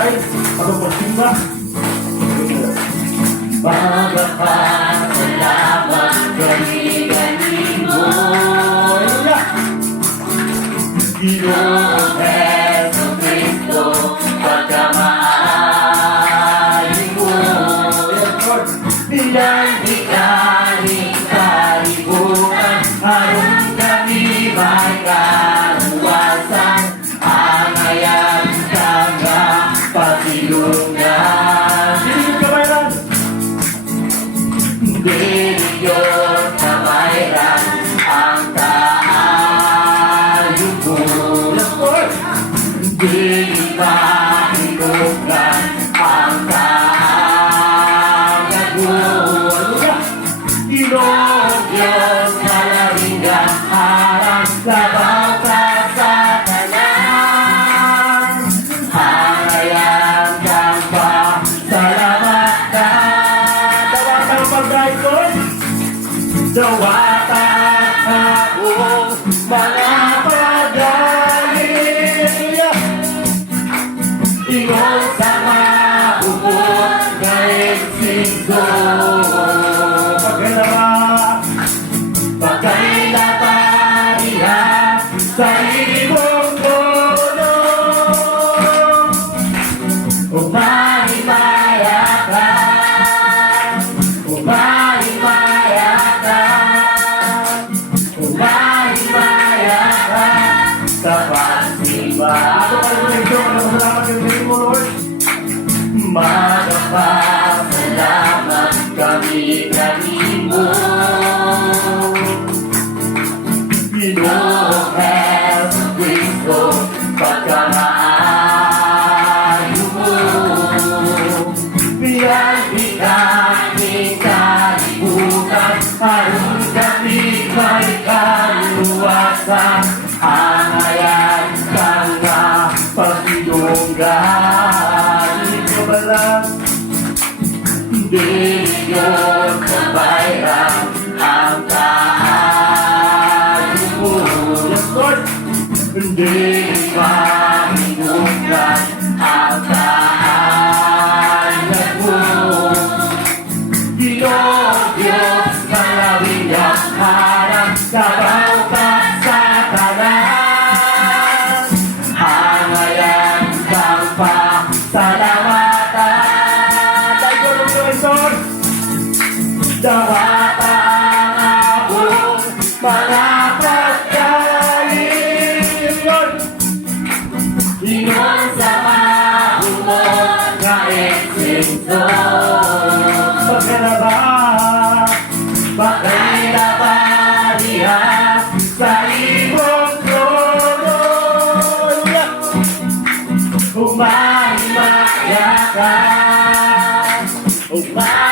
barangay atau persimba. Magpapasalamat gani-gani mo, Ginoong Heso Kristo, pagkamahali mo. Bilang ikaling kalibutan, harong kami may kaluwasan, ang ayan kanga pasilungan. Binigyon na mayroon ang kaayong mo. Binigpahinugan ang kaayang mo. Ginoong Diyos na laringan, harang sa bawat satanan. Hangayang kang pasalamatan. Tawatan pagdaikon, Dawatan akong mga pagaling, ingong sa maupot na eksinto. Pagkailapariha sa imong tono, umahimaya ka, umahimaya ka, umahimaya ka sa pagsimba. Magpapasalamat kami kanimo, Ginoong Heso Kristo, pagkamahali mo. Bilang ikaling kalibutan, harong kami may kaluwasan, ang ayan kanga pasilungan. Binigyon sa bayrang ang kaayong mo. Binigpahinugan ang kaayang mo. Ginoong Diyos na laringan, harang sa bawat satanan. Hangayan kang pasalamatan. Dawatan akong mga pagkaling, ingong sa mahumot na eksinto. Pagkailapariha sa imong trono, umahimaya ka, umahimaya